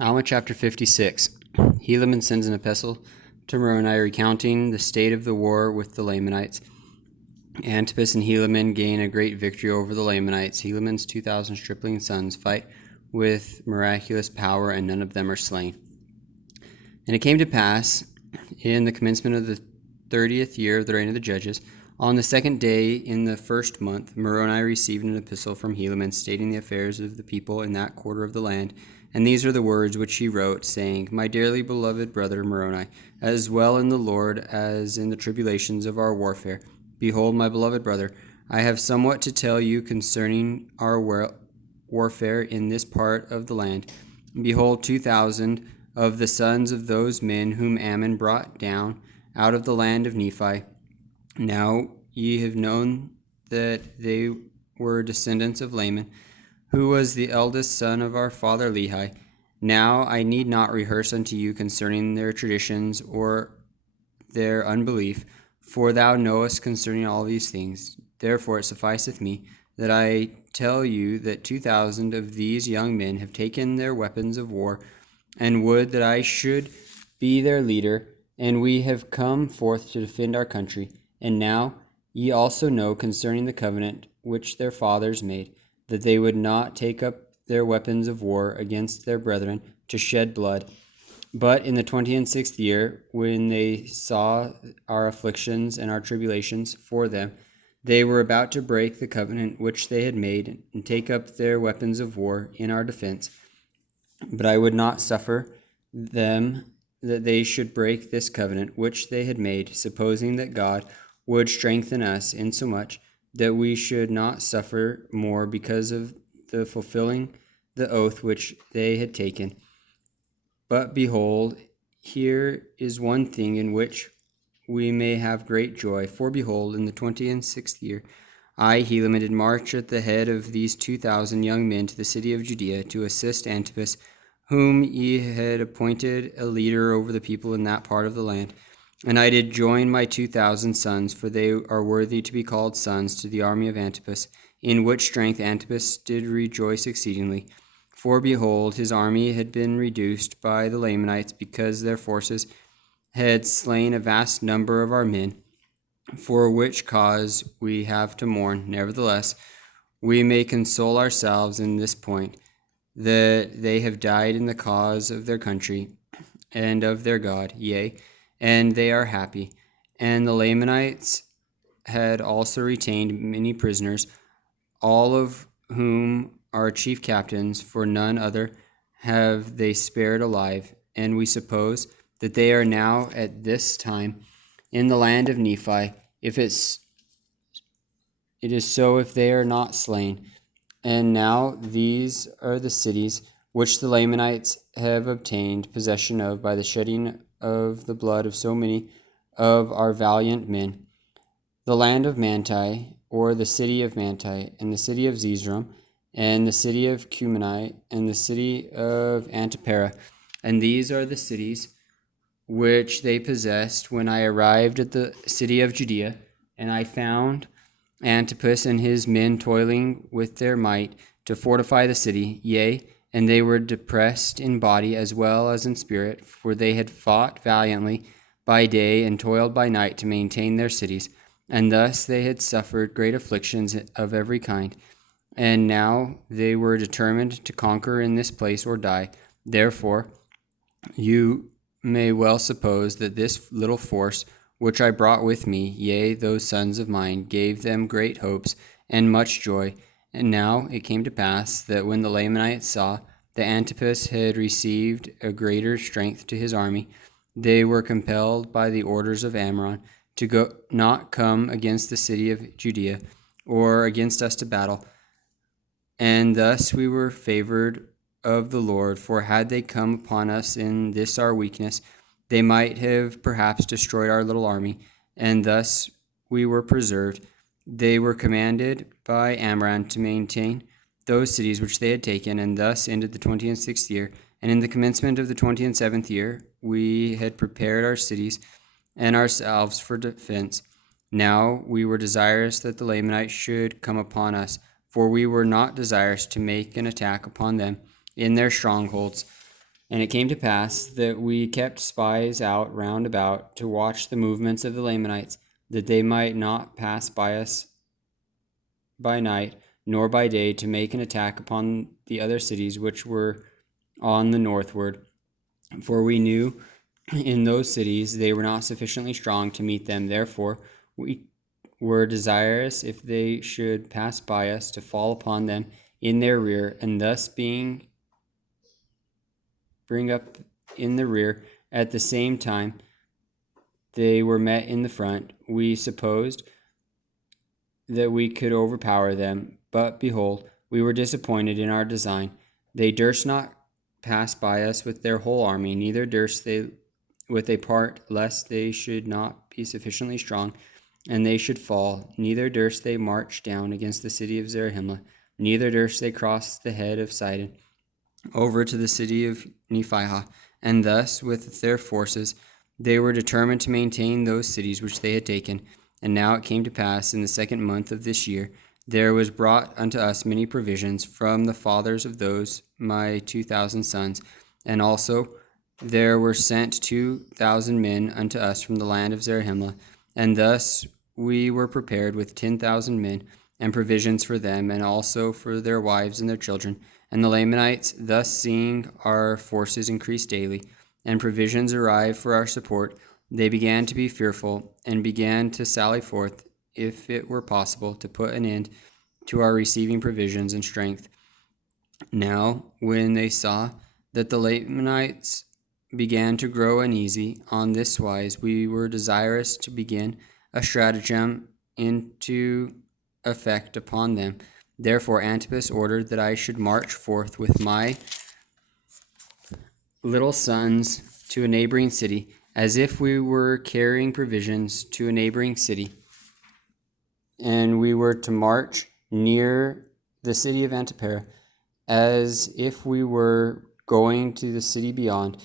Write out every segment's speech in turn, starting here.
Alma chapter 56. Helaman sends an epistle to Moroni recounting the state of the war with the Lamanites. Antipas and Helaman gain a great victory over the Lamanites. Helaman's 2,000 stripling sons fight with miraculous power, and none of them are slain. And it came to pass, in the commencement of the 30th year of the reign of the judges, on the second day in the first month, Moroni received an epistle from Helaman stating the affairs of the people in that quarter of the land. And these are the words which he wrote, saying, My dearly beloved brother Moroni, as well in the Lord as in the tribulations of our warfare. Behold, my beloved brother, I have somewhat to tell you concerning our warfare in this part of the land. Behold, 2,000 of the sons of those men whom Ammon brought down out of the land of Nephi. Now ye have known that they were descendants of Laman, who was the eldest son of our father Lehi. Now I need not rehearse unto you concerning their traditions or their unbelief, for thou knowest concerning all these things. Therefore it sufficeth me that I tell you that 2,000 of these young men have taken their weapons of war, and would that I should be their leader, and we have come forth to defend our country. And now ye also know concerning the covenant which their fathers made, that they would not take up their weapons of war against their brethren to shed blood. But in the 26th year, when they saw our afflictions and our tribulations for them, they were about to break the covenant which they had made, and take up their weapons of war in our defense. But I would not suffer them that they should break this covenant which they had made, supposing that God would strengthen us insomuch that we should not suffer more because of the fulfilling the oath which they had taken. But behold, here is one thing in which we may have great joy. For behold, in the 26th year, I, Helaman, did march at the head of these 2,000 young men to the city of Judea to assist Antipas, whom ye had appointed a leader over the people in that part of the land. And I did join my 2,000 sons, for they are worthy to be called sons, to the army of Antipas, in which strength Antipas did rejoice exceedingly. For behold, his army had been reduced by the Lamanites, because their forces had slain a vast number of our men, for which cause we have to mourn. Nevertheless, we may console ourselves in this point, that they have died in the cause of their country and of their God, yea, and they are happy. And the Lamanites had also retained many prisoners, all of whom are chief captains, for none other have they spared alive. And we suppose that they are now at this time in the land of Nephi, if it is so, if they are not slain. And now these are the cities which the Lamanites have obtained possession of by the shedding of the blood of so many of our valiant men: the land of Manti, or the city of Manti, and the city of Zizram, and the city of Cumeni, and the city of Antipara. And these are the cities which they possessed when I arrived at the city of Judea, and I found Antipas and his men toiling with their might to fortify the city, yea, and they were depressed in body as well as in spirit, for they had fought valiantly by day and toiled by night to maintain their cities, and thus they had suffered great afflictions of every kind. And now they were determined to conquer in this place or die. Therefore you may well suppose that this little force which I brought with me, yea, those sons of mine, gave them great hopes and much joy. And now it came to pass that when the Lamanites saw that Antipas had received a greater strength to his army, they were compelled by the orders of Amram to not come against the city of Judea, or against us to battle. And thus we were favored of the Lord, for had they come upon us in this our weakness, they might have perhaps destroyed our little army, and thus we were preserved. They were commanded by Amram to maintain those cities which they had taken, and thus ended the 26th year. And in the commencement of the 27th year, we had prepared our cities and ourselves for defense. Now we were desirous that the Lamanites should come upon us, for we were not desirous to make an attack upon them in their strongholds. And it came to pass that we kept spies out round about to watch the movements of the Lamanites, that they might not pass by us by night, nor by day, to make an attack upon the other cities which were on the northward. For we knew in those cities they were not sufficiently strong to meet them. Therefore we were desirous, if they should pass by us, to fall upon them in their rear, and thus bring up in the rear at the same time they were met in the front. We supposed that we could overpower them, but behold, we were disappointed in our design. They durst not pass by us with their whole army, neither durst they with a part, lest they should not be sufficiently strong, and they should fall. Neither durst they march down against the city of Zarahemla, neither durst they cross the head of Sidon over to the city of Nephihah. And thus, with their forces, they were determined to maintain those cities which they had taken. And now it came to pass in the 2nd month of this year, there was brought unto us many provisions from the fathers of those my 2,000 sons, and also there were sent 2,000 men unto us from the land of Zarahemla. And thus we were prepared with 10,000 men, and provisions for them, and also for their wives and their children. And the Lamanites, thus seeing our forces increase daily, and provisions arrive for our support, they began to be fearful, and began to sally forth, if it were possible, to put an end to our receiving provisions and strength. Now, when they saw that the Lamanites began to grow uneasy on this wise, we were desirous to begin a stratagem into effect upon them. Therefore Antipas ordered that I should march forth with my little sons to a neighboring city, as if we were carrying provisions to a neighboring city, and we were to march near the city of Antipara, as if we were going to the city beyond,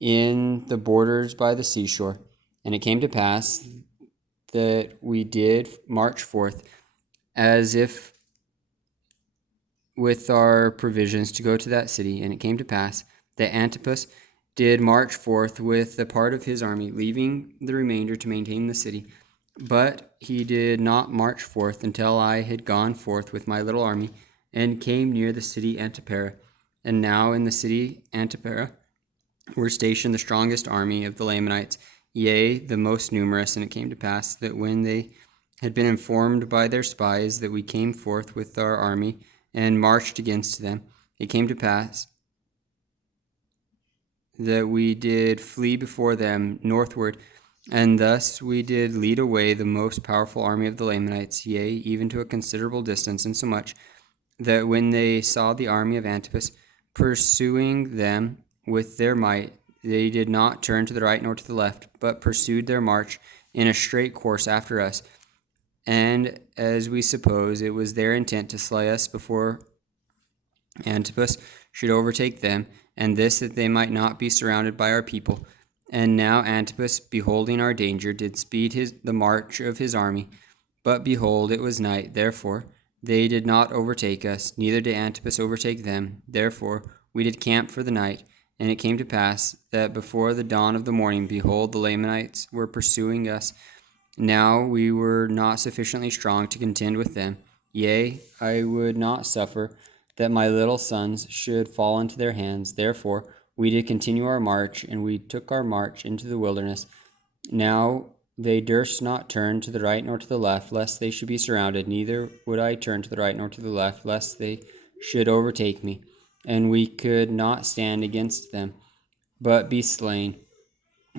in the borders by the seashore. And it came to pass that we did march forth, as if with our provisions to go to that city. And it came to pass that Antipas did march forth with the part of his army, leaving the remainder to maintain the city. But he did not march forth until I had gone forth with my little army, and came near the city Antipara. And now in the city Antipara were stationed the strongest army of the Lamanites, yea, the most numerous. And it came to pass that when they had been informed by their spies that we came forth with our army and marched against them, it came to pass that we did flee before them northward, and thus we did lead away the most powerful army of the Lamanites, yea, even to a considerable distance, insomuch that when they saw the army of Antipas pursuing them with their might, they did not turn to the right nor to the left, but pursued their march in a straight course after us. And as we suppose, it was their intent to slay us before Antipas should overtake them, and this that they might not be surrounded by our people. And now Antipas, beholding our danger, did speed the march of his army. But behold, it was night, therefore they did not overtake us, neither did Antipas overtake them. Therefore we did camp for the night. And it came to pass that before the dawn of the morning, behold, the Lamanites were pursuing us. Now we were not sufficiently strong to contend with them. Yea, I would not suffer that my little sons should fall into their hands. Therefore we did continue our march, and we took our march into the wilderness. Now they durst not turn to the right nor to the left, lest they should be surrounded. Neither would I turn to the right nor to the left, lest they should overtake me. And we could not stand against them, but be slain,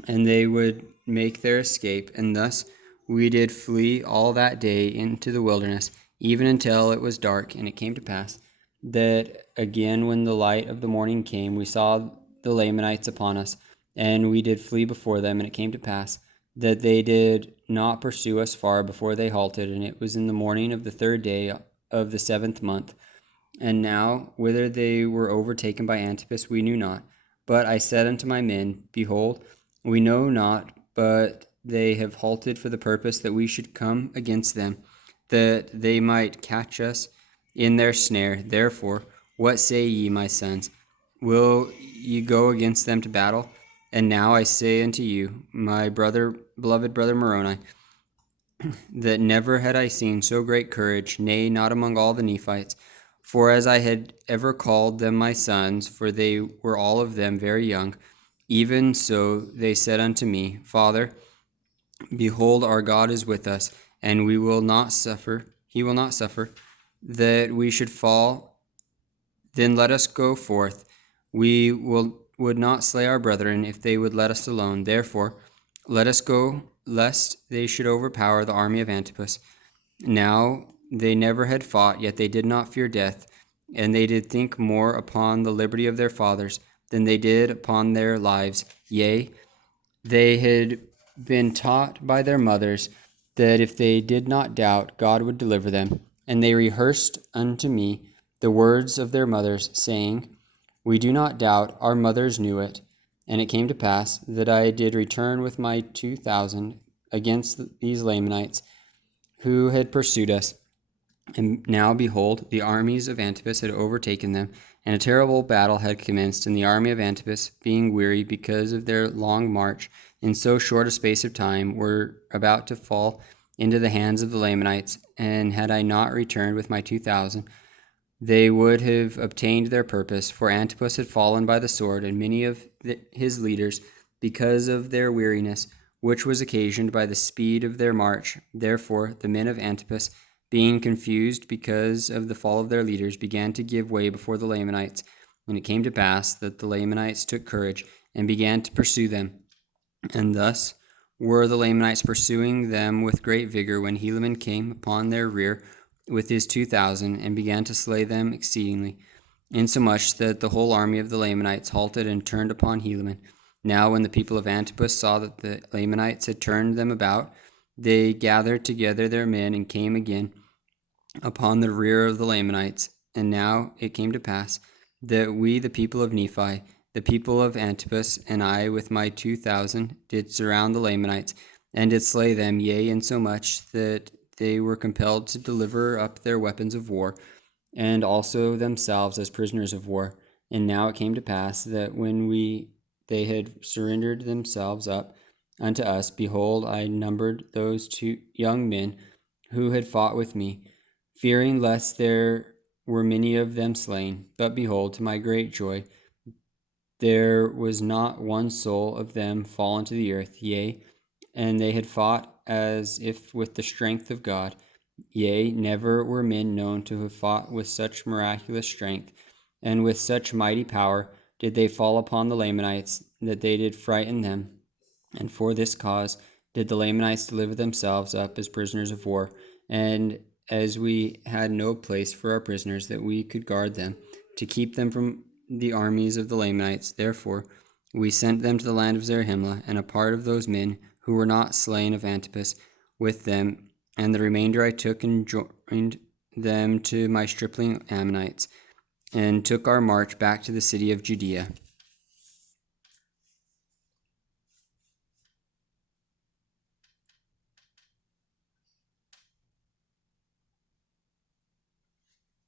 and they would make their escape. And thus we did flee all that day into the wilderness, even until it was dark. And it came to pass that again, when the light of the morning came, we saw the Lamanites upon us, and we did flee before them. And it came to pass that they did not pursue us far before they halted. And it was in the morning of the 3rd day of the 7th month. And now, whither they were overtaken by Antipas, we knew not. But I said unto my men, behold, we know not, but they have halted for the purpose that we should come against them, that they might catch us in their snare. Therefore, what say ye, my sons? Will ye go against them to battle? And now I say unto you, my beloved brother Moroni, that never had I seen so great courage, nay, not among all the Nephites. For as I had ever called them my sons, for they were all of them very young, even so they said unto me, Father, behold, our God is with us, and he will not suffer that we should fall. Then let us go forth. Would not slay our brethren if they would let us alone. Therefore, let us go, lest they should overpower the army of Antipas. Now they never had fought, yet they did not fear death, and they did think more upon the liberty of their fathers than they did upon their lives. Yea, they had been taught by their mothers that if they did not doubt, God would deliver them. And they rehearsed unto me the words of their mothers, saying, We do not doubt, our mothers knew it. And it came to pass that I did return with my 2,000 against these Lamanites who had pursued us. And now, behold, the armies of Antipas had overtaken them, and a terrible battle had commenced. And the army of Antipas, being weary because of their long march in so short a space of time, were about to fall into the hands of the Lamanites. And had I not returned with my 2,000, they would have obtained their purpose, for Antipas had fallen by the sword, and many of his leaders, because of their weariness, which was occasioned by the speed of their march. Therefore the men of Antipas, being confused because of the fall of their leaders, began to give way before the Lamanites. And it came to pass that the Lamanites took courage and began to pursue them. And thus were the Lamanites pursuing them with great vigor, when Helaman came upon their rear with his 2,000, and began to slay them exceedingly, insomuch that the whole army of the Lamanites halted and turned upon Helaman. Now when the people of Antipas saw that the Lamanites had turned them about, they gathered together their men and came again upon the rear of the Lamanites. And now it came to pass that we, the people of Nephi, the people of Antipas, and I with my 2,000, did surround the Lamanites, and did slay them, yea, insomuch that they were compelled to deliver up their weapons of war, and also themselves as prisoners of war. And now it came to pass that when they had surrendered themselves up unto us, behold, I numbered those 2 young men who had fought with me, fearing lest there were many of them slain. But behold, to my great joy, there was not one soul of them fallen to the earth. Yea, and they had fought as if with the strength of God. Yea, never were men known to have fought with such miraculous strength, and with such mighty power did they fall upon the Lamanites, that they did frighten them. And for this cause did the Lamanites deliver themselves up as prisoners of war. And as we had no place for our prisoners, that we could guard them, to keep them from the armies of the Lamanites, therefore we sent them to the land of Zarahemla, and a part of those men who were not slain of Antipas with them, and the remainder I took and joined them to my stripling Ammonites, and took our march back to the city of Judea.